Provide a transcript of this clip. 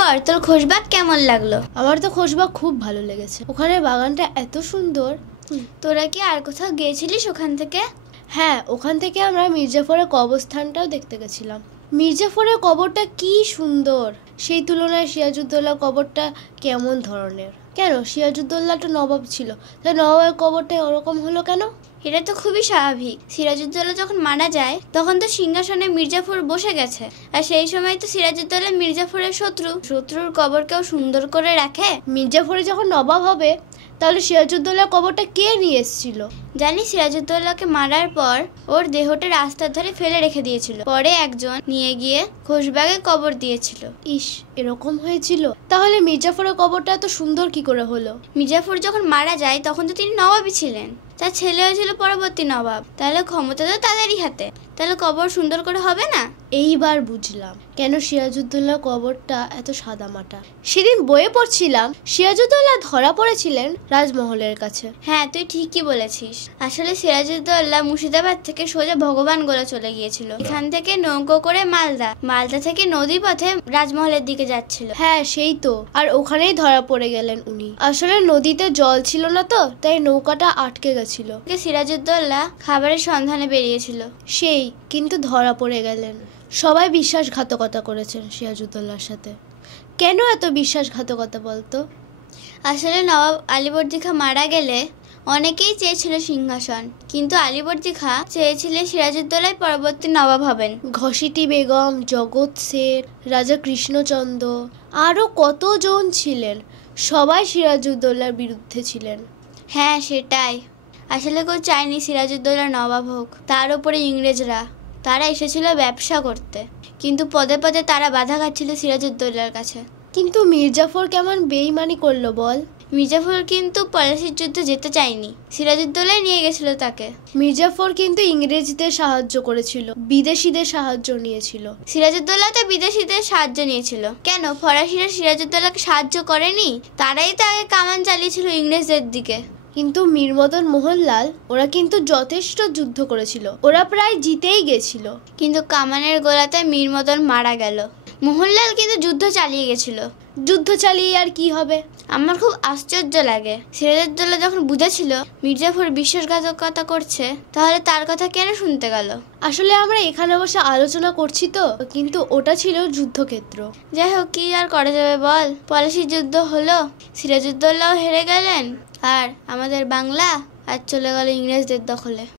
বল, তোর খোশবাগ কেমন লাগলো? আমার তো খোশবাগ খুব ভালো লেগেছে, ওখানে বাগানটা এত সুন্দর। তোরা কি আর কোথাও গিয়েছিলিস ওখান থেকে? হ্যাঁ, ওখান থেকে আমরা মির্জাফরের কবরস্থানটাও দেখতে গেছিলাম। মির্জাফরের কবরটা কি সুন্দর, সেই তুলনায় সিরাজউদ্দৌলার কবরটা কেমন ধরনের। কেন, সিরাজউদ্দৌলা তো নবাব ছিল, তাই নবাবের কবরটা ওরকম হলো কেন? এটা তো খুবই স্বাভাবিক। সিরাজউদ্দৌলা যখন মারা যায় তখন তো সিংহাসনে মির্জাফর বসে গেছে, আর সেই সময় তো সিরাজউদ্দৌলা মির্জাফরের শত্রুর কবরকেও সুন্দর করে রাখে। মির্জাফরে যখন নবাব হবে তাহলে সিরাজউদ্দৌলার কবরটা কে নিয়ে এসেছিল? জানি, সিরাজউদ্দৌলাকে মারার পর ওর দেহটা রাস্তার ধারে ফেলে রেখে দিয়েছিল, পরে একজন নিয়ে গিয়ে খোশবাগে কবর দিয়েছিল। ইস, এরকম হয়েছিল? তাহলে মির্জাফরের কবরটা এত সুন্দর কি করে হলো? মির্জাফর যখন মারা যায় তখন তো তিনি নবাবই ছিলেন, তার ছেলে হয়েছিল পরবর্তী নবাব, তাহলে ক্ষমতা তো তাদেরই হাতে, তাহলে কবর সুন্দর করে হবে না? এইবার বুঝলাম কেন সিরাজউদ্দৌলার কবরটা এত সাদামাটা। সেদিন বইয়ে পড়ছিলাম সিরাজউদ্দৌলা ধরা পড়েছিলেন রাজমহলের কাছে। হ্যাঁ, তুই ঠিকই বলেছিস। আসলে সিরাজউদ্দৌলা মুর্শিদাবাদ থেকে সোজা ভগবানগোলা চলে গিয়েছিল, এখান থেকে নৌকো করে মালদা থেকে নদী পথে রাজমহলের দিকে যাচ্ছিল। হ্যাঁ, সেই তো, আর ওখানেই ধরা পড়ে গেলেন উনি। আসলে নদীতে জল ছিল না তো, তাই নৌকাটা আটকে গেছিল। সিরাজউদ্দৌলা খাবারের সন্ধানে বেরিয়েছিল, সেই কিন্তু ধরা পড়ে গেলেন। সবাই বিশ্বাসঘাতকতা করেছেন সিরাজউদ্দৌলার সাথে। কেন এত বিশ্বাসঘাতকতা বলতো? আসলে নবাব আলীবর্দী খাঁ মারা গেলে অনেকেই চেয়েছিল সিংহাসন, কিন্তু আলীবর্দী খাঁ চেয়েছিলেন সিরাজউদ্দৌলাই পরবর্তী নবাব হবেন। ঘসিটি বেগম, জগৎ শের, রাজা কৃষ্ণচন্দ্র, আরও কতজন ছিলেন, সবাই সিরাজউদ্দৌলার বিরুদ্ধে ছিলেন। হ্যাঁ, সেটাই। আসলে কেউ চায়নি সিরাজউদ্দৌলা নবাব হোক, তার উপরে ইংরেজরা, তারা এসেছিল ব্যবসা করতে, কিন্তু পদে পদে তারা বাধা খাচ্ছিল সিরাজউদ্দৌলার কাছে। কিন্তু মির্জাফর কেমন বেইমানি করলো বল? মির্জাফর কিন্তু পলাশির যুদ্ধে যেতে চায়নি, সিরাজউদ্দৌলাই নিয়ে গেছিল তাকে। মির্জাফর কিন্তু ইংরেজদের সাহায্য করেছিল, বিদেশিদের সাহায্য নিয়েছিল। সিরাজউদ্দৌলা তো বিদেশিদের সাহায্য নিয়েছিল, কেন ফরাসিরা সিরাজউদ্দৌলাকে সাহায্য করেনি? তারাই তো আগে কামান চালিয়েছিল ইংরেজদের দিকে। কিন্তু মীর মদন মোহনলাল ওরা কিন্তু যথেষ্ট যুদ্ধ করেছিল, ওরা প্রায় জিতেই গেছিল, কিন্তু কামানের গোলাতে মীর মদন মারা গেল। মোহনলাল কিন্তু যুদ্ধ চালিয়ে গেছিল। যুদ্ধ চালিয়ে আর কি হবে? আমার খুব আশ্চর্য লাগে, সিরাজউদ্দৌলা যখন বুঝেছিল মির্জাফর বিশ্বাসঘাতকতা করছে, তাহলে তার কথা কেন শুনতে গেল? আসলে আমরা এখানে বসে আলোচনা করছি তো, কিন্তু ওটা ছিল যুদ্ধক্ষেত্র। যাই হোক, কি আর করা যাবে বল, পলাশির যুদ্ধ হলো, সিরাজউদ্দৌলাও হেরে গেলেন, আর আমাদের বাংলা আজ চলে গেল ইংরেজদের দখলে।